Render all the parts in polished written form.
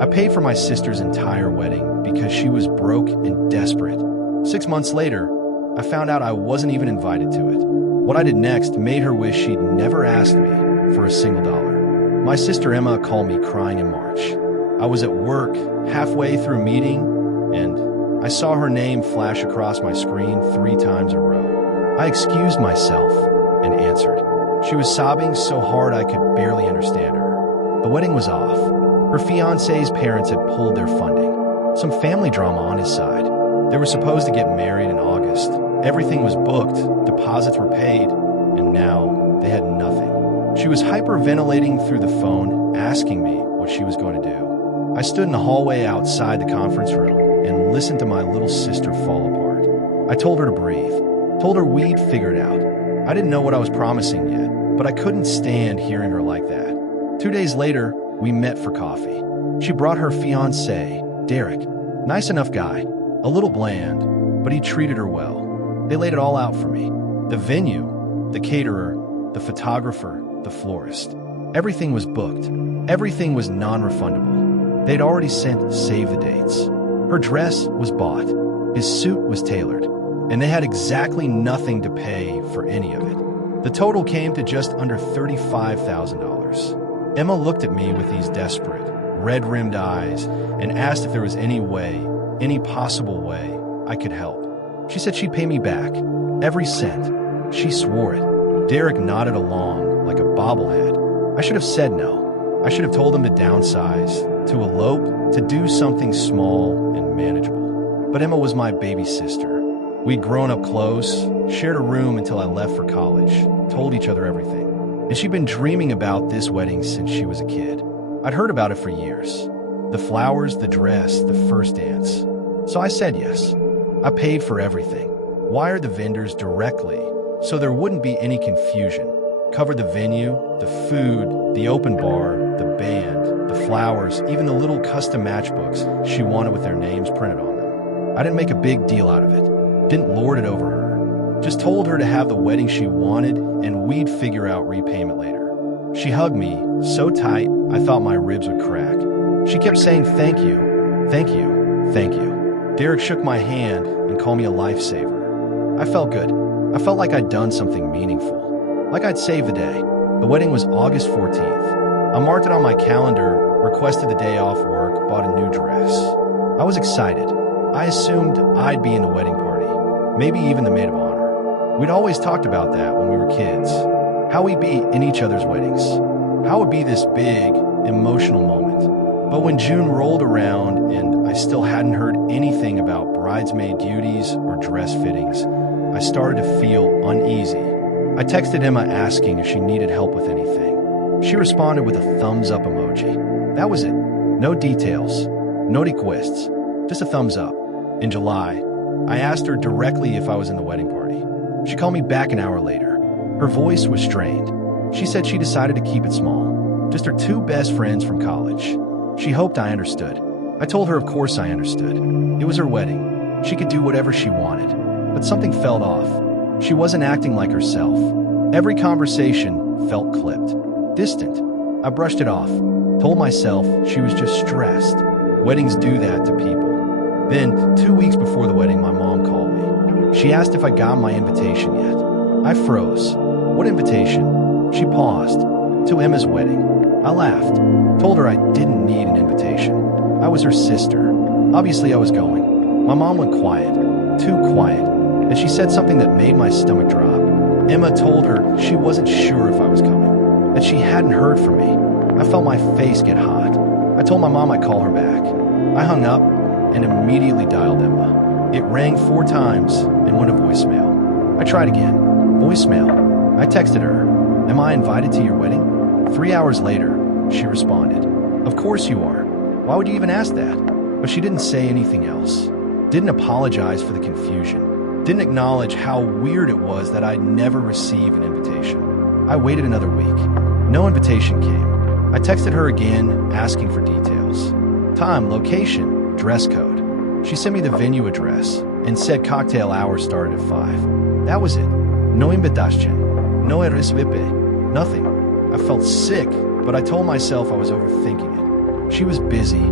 I paid for my sister's entire wedding because she was broke and desperate. 6 months later, I found out I wasn't even invited to it. What I did next made her wish she'd never asked me for a single dollar. My sister Emma called me crying in March. I was at work, halfway through a meeting, and I saw her name flash across my screen 3 times in a row. I excused myself and answered. She was sobbing so hard I could barely understand her. The wedding was off. Her fiancé's parents had pulled their funding. Some family drama on his side. They were supposed to get married in August. Everything was booked, deposits were paid, and now they had nothing. She was hyperventilating through the phone, asking me what she was going to do. I stood in the hallway outside the conference room and listened to my little sister fall apart. I told her to breathe, told her we'd figure it out. I didn't know what I was promising yet, but I couldn't stand hearing her like that. 2 days later, we met for coffee. She brought her fiancé, Derek. Nice enough guy, a little bland, but he treated her well. They laid it all out for me. The venue, the caterer, the photographer, the florist. Everything was booked. Everything was non-refundable. They'd already sent save the dates. Her dress was bought. His suit was tailored. And they had exactly nothing to pay for any of it. The total came to just under $35,000. Emma looked at me with these desperate, red-rimmed eyes and asked if there was any way, any possible way, I could help. She said she'd pay me back, every cent. She swore it. Derek nodded along like a bobblehead. I should have said no. I should have told him to downsize, to elope, to do something small and manageable. But Emma was my baby sister. We'd grown up close, shared a room until I left for college, told each other everything. And she'd been dreaming about this wedding since she was a kid. I'd heard about it for years. The flowers, the dress, the first dance. So I said yes. I paid for everything, wired the vendors directly so there wouldn't be any confusion, covered the venue, the food, the open bar, the band, the flowers, even the little custom matchbooks she wanted with their names printed on them. I didn't make a big deal out of it, didn't lord it over her, just told her to have the wedding she wanted and we'd figure out repayment later. She hugged me so tight I thought my ribs would crack. She kept saying thank you, thank you, thank you. Derek shook my hand and called me a lifesaver. I felt good. I felt like I'd done something meaningful. Like I'd saved the day. The wedding was August 14th. I marked it on my calendar, requested the day off work, bought a new dress. I was excited. I assumed I'd be in the wedding party, maybe even the maid of honor. We'd always talked about that when we were kids. How we'd be in each other's weddings. How it would be this big, emotional moment. But when June rolled around and I still hadn't heard anything about bridesmaid duties or dress fittings, I started to feel uneasy. I texted Emma asking if she needed help with anything. She responded with a thumbs up emoji. That was it. No details, no requests, just a thumbs up. In July, I asked her directly if I was in the wedding party. She called me back an hour later. Her voice was strained. She said she decided to keep it small. Just her 2 best friends from college. She hoped I understood. I told her of course I understood. It was her wedding. She could do whatever she wanted. But something felt off. She wasn't acting like herself. Every conversation felt clipped, distant. I brushed it off, told myself she was just stressed. Weddings do that to people. Then, 2 weeks before the wedding, my mom called me. She asked if I got my invitation yet. I froze. What invitation? She paused. To Emma's wedding. I laughed. Told her I didn't need an invitation. I was her sister. Obviously I was going. My mom went quiet. Too quiet. And she said something that made my stomach drop. Emma told her she wasn't sure if I was coming. That she hadn't heard from me. I felt my face get hot. I told my mom I'd call her back. I hung up and immediately dialed Emma. It rang 4 times and went to voicemail. I tried again. Voicemail. I texted her. Am I invited to your wedding? 3 hours later, she responded. Of course you are. Why would you even ask that? But she didn't say anything else. Didn't apologize for the confusion. Didn't acknowledge how weird it was that I'd never receive an invitation. I waited another week. No invitation came. I texted her again, asking for details. Time, location, dress code. She sent me the venue address and said cocktail hour started at 5. That was it. No invitation. No RSVP. Nothing. I felt sick, but I told myself I was overthinking it. She was busy,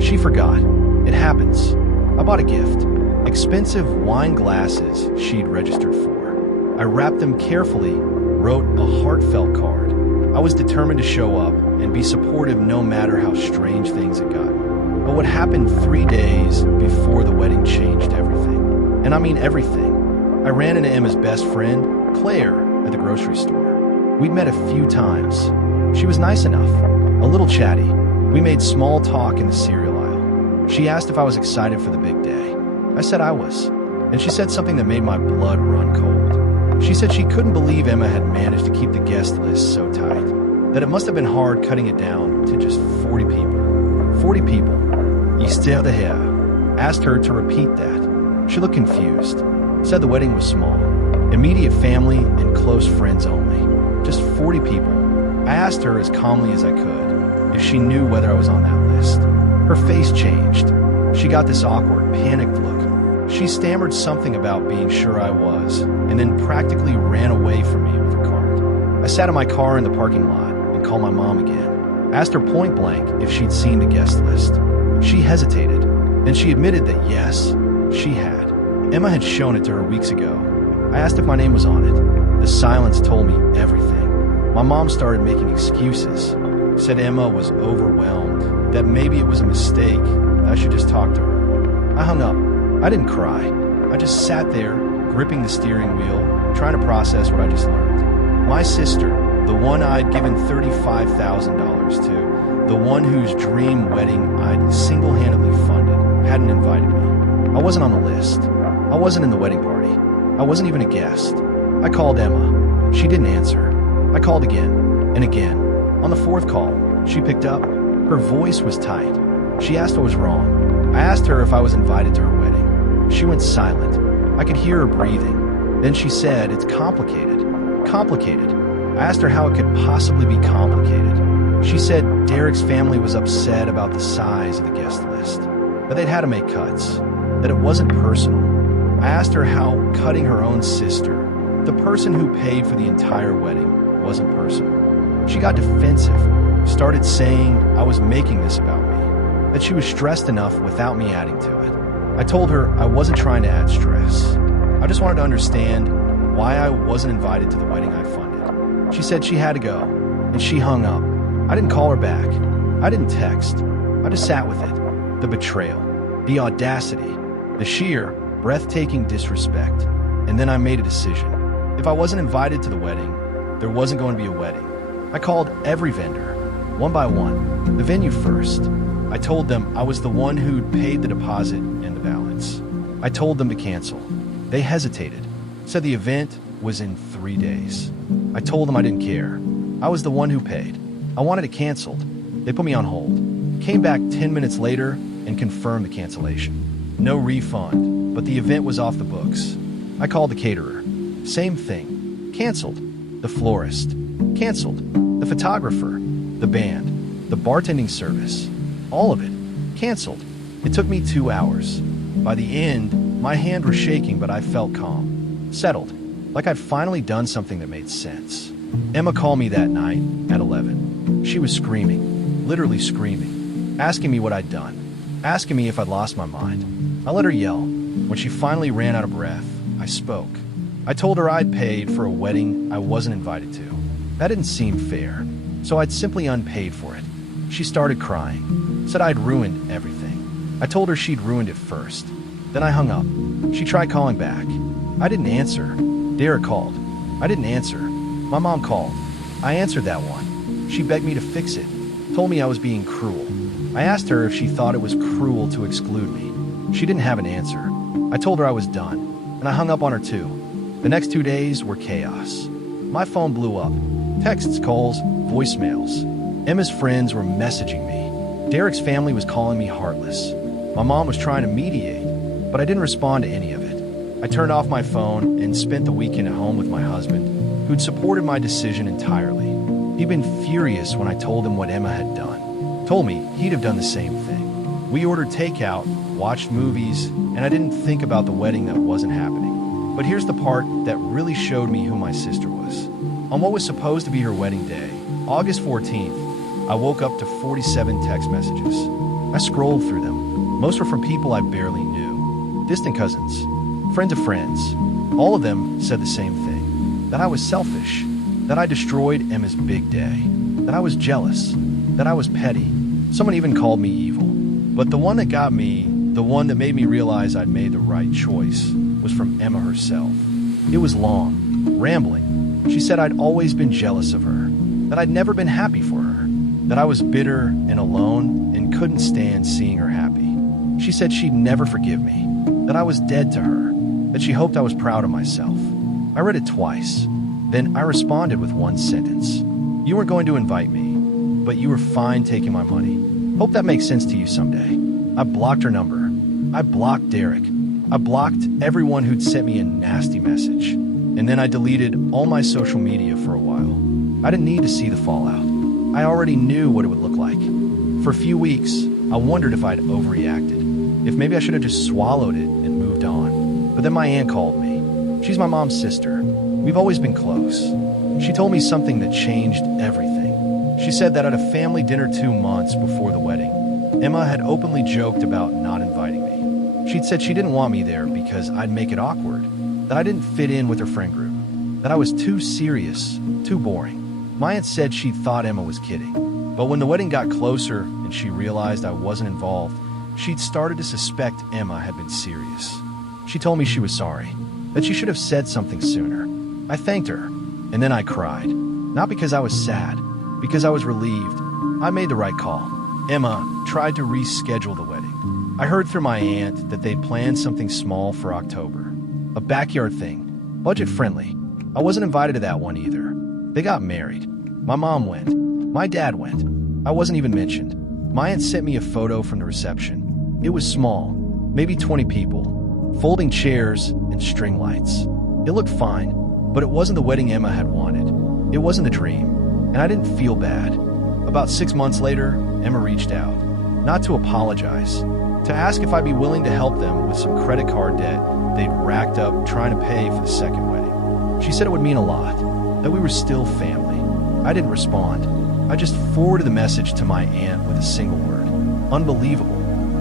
She forgot. It happens. I bought a gift. Expensive wine glasses she'd registered for. I wrapped them carefully, wrote a heartfelt card. I was determined to show up and be supportive no matter how strange things had gotten. But what happened 3 days before the wedding changed everything. And I mean everything. I ran into Emma's best friend, Claire, at the grocery store. We'd met a few times. She was nice enough, a little chatty. We made small talk in the cereal aisle. She asked if I was excited for the big day. I said I was, and she said something that made my blood run cold. She said she couldn't believe Emma had managed to keep the guest list so tight, that it must have been hard cutting it down to just 40 people. 40 people. Esther de Her. Asked her to repeat that. She looked confused. Said the wedding was small. Immediate family and close friends only. Just 40 people. I asked her as calmly as I could if she knew whether I was on that list. Her face changed. She got this awkward, panicked look. She stammered something about being sure I was, and then practically ran away from me with her card. I sat in my car in the parking lot and called my mom again. Asked her point blank if she'd seen the guest list. She hesitated. Then she admitted that yes, she had. Emma had shown it to her weeks ago. I asked if my name was on it. The silence told me everything. My mom started making excuses. Said Emma was overwhelmed, that maybe it was a mistake, that I should just talk to her. I hung up. I didn't cry. I just sat there, gripping the steering wheel, trying to process what I just learned. My sister, the one I'd given $35,000 to, the one whose dream wedding I'd single-handedly funded, hadn't invited me. I wasn't on the list. I wasn't in the wedding party. I wasn't even a guest. I called Emma. She didn't answer. I called again and again. On the fourth call, she picked up. Her voice was tight. She asked what was wrong. I asked her if I was invited to her wedding. She went silent. I could hear her breathing. Then she said, "It's complicated." Complicated. I asked her how it could possibly be complicated. She said Derek's family was upset about the size of the guest list, that they'd had to make cuts, that it wasn't personal. I asked her how cutting her own sister, the person who paid for the entire wedding, wasn't personal. She got defensive, started saying I was making this about me, that she was stressed enough without me adding to it. I told her I wasn't trying to add stress. I just wanted to understand why I wasn't invited to the wedding I funded. She said she had to go, and she hung up. I didn't call her back. I didn't text. I just sat with it. The betrayal, the audacity, the sheer, breathtaking disrespect. And then I made a decision. If I wasn't invited to the wedding, there wasn't going to be a wedding. I called every vendor, one by one, the venue first. I told them I was the one who'd paid the deposit and the balance. I told them to cancel. They hesitated, said the event was in 3 days. I told them I didn't care. I was the one who paid. I wanted it canceled. They put me on hold. Came back 10 minutes later and confirmed the cancellation. No refund, but the event was off the books. I called the caterer. Same thing. Canceled. The florist. Canceled. The photographer. The band. The bartending service. All of it. Canceled. It took me 2 hours. By the end, my hand was shaking, but I felt calm. Settled. Like I'd finally done something that made sense. Emma called me that night at 11. She was screaming. Literally screaming. Asking me what I'd done. Asking me if I'd lost my mind. I let her yell. When she finally ran out of breath, I spoke. I told her I'd paid for a wedding I wasn't invited to. That didn't seem fair, so I'd simply unpaid for it. She started crying, said I'd ruined everything. I told her she'd ruined it first. Then I hung up. She tried calling back. I didn't answer. Derek called. I didn't answer. My mom called. I answered that one. She begged me to fix it, told me I was being cruel. I asked her if she thought it was cruel to exclude me. She didn't have an answer. I told her I was done, and I hung up on her too. The next 2 days were chaos. My phone blew up. Texts, calls, voicemails. Emma's friends were messaging me. Derek's family was calling me heartless. My mom was trying to mediate, but I didn't respond to any of it. I turned off my phone and spent the weekend at home with my husband, who'd supported my decision entirely. He'd been furious when I told him what Emma had done. Told me he'd have done the same thing. We ordered takeout, watched movies, and I didn't think about the wedding that wasn't happening. But here's the part that really showed me who my sister was. On what was supposed to be her wedding day, August 14th, I woke up to 47 text messages. I scrolled through them. Most were from people I barely knew. Distant cousins, friends of friends. All of them said the same thing. That I was selfish. That I destroyed Emma's big day. That I was jealous. That I was petty. Someone even called me evil. But the one that got me, the one that made me realize I'd made the right choice, was from Emma herself. It was long, rambling. She said I'd always been jealous of her, that I'd never been happy for her, that I was bitter and alone and couldn't stand seeing her happy. She said she'd never forgive me, that I was dead to her, that she hoped I was proud of myself. I read it twice. Then I responded with one sentence. You weren't going to invite me, but you were fine taking my money. Hope that makes sense to you someday. I blocked her number. I blocked Derek. I blocked everyone who'd sent me a nasty message. And then I deleted all my social media for a while. I didn't need to see the fallout. I already knew what it would look like. For a few weeks, I wondered if I'd overreacted, if maybe I should have just swallowed it and moved on. But then my aunt called me. She's my mom's sister. We've always been close. She told me something that changed everything. She said that at a family dinner 2 months before the wedding, Emma had openly joked about not inviting me. She'd said she didn't want me there because I'd make it awkward, that I didn't fit in with her friend group, that I was too serious, too boring. My aunt said she thought Emma was kidding. But when the wedding got closer and she realized I wasn't involved, she'd started to suspect Emma had been serious. She told me she was sorry, that she should have said something sooner. I thanked her, and then I cried. Not because I was sad, because I was relieved. I made the right call. Emma tried to reschedule the wedding. I heard through my aunt that they'd planned something small for October. A backyard thing, budget-friendly. I wasn't invited to that one either. They got married. My mom went. My dad went. I wasn't even mentioned. My aunt sent me a photo from the reception. It was small, maybe 20 people, folding chairs and string lights. It looked fine, but it wasn't the wedding Emma had wanted. It wasn't a dream, and I didn't feel bad. About 6 months later, Emma reached out, not to apologize, to ask if I'd be willing to help them with some credit card debt they'd racked up trying to pay for the second wedding. She said it would mean a lot, that we were still family. I didn't respond. I just forwarded the message to my aunt with a single word. Unbelievable.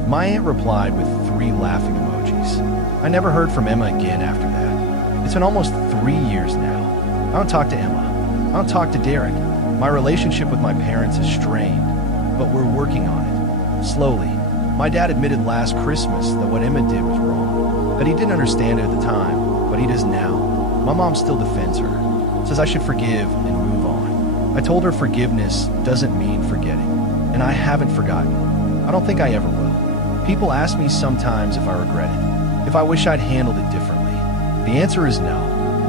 My aunt replied with 3 laughing emojis. I never heard from Emma again after that. It's been almost 3 years now. I don't talk to Emma. I don't talk to Derek. My relationship with my parents is strained, but we're working on it. Slowly. My dad admitted last Christmas that what Emma did was wrong, that he didn't understand it at the time, but he does now. My mom still defends her, says I should forgive and move on. I told her forgiveness doesn't mean forgetting, and I haven't forgotten. I don't think I ever will. People ask me sometimes if I regret it, if I wish I'd handled it differently. The answer is no,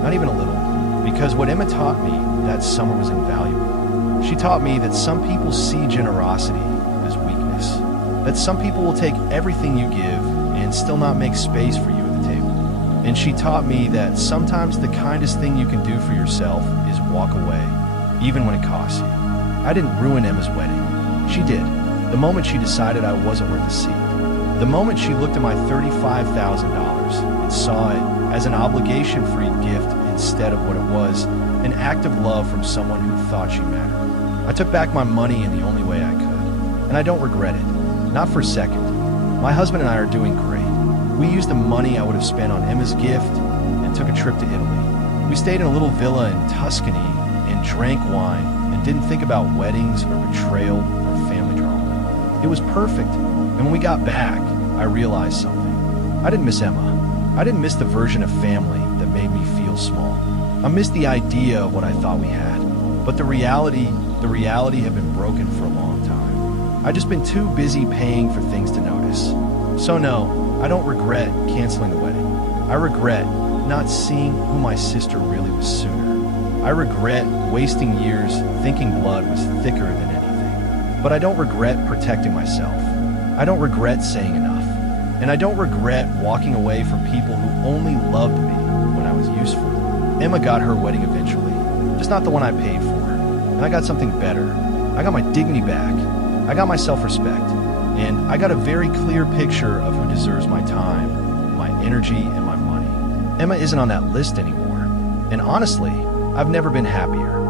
not even a little, because what Emma taught me that summer was invaluable. She taught me that some people see generosity as weakness, that some people will take everything you give and still not make space for you at the table. And she taught me that sometimes the kindest thing you can do for yourself is walk away, even when it costs you. I didn't ruin Emma's wedding. She did. The moment she decided I wasn't worth a seat. The moment she looked at my $35,000 and saw it as an obligation-free gift instead of what it was, an act of love from someone who thought she mattered. I took back my money in the only way I could, and I don't regret it. Not for a second. My husband and I are doing great. We used the money I would have spent on Emma's gift and took a trip to Italy. We stayed in a little villa in Tuscany and drank wine and didn't think about weddings or betrayal or family drama. It was perfect, and when we got back, I realized something. I didn't miss Emma. I didn't miss the version of family that made me feel small. I missed the idea of what I thought we had, but the reality had been broken for a long time. I'd just been too busy paying for things to notice. So no, I don't regret canceling the wedding. I regret not seeing who my sister really was sooner. I regret wasting years thinking blood was thicker than anything. But I don't regret protecting myself. I don't regret saying enough. And I don't regret walking away from people who only loved me when I was useful. Emma got her wedding eventually, just not the one I paid for. And I got something better. I got my dignity back. I got my self-respect. And I got a very clear picture of who deserves my time, my energy, and my money. Emma isn't on that list anymore. And honestly, I've never been happier.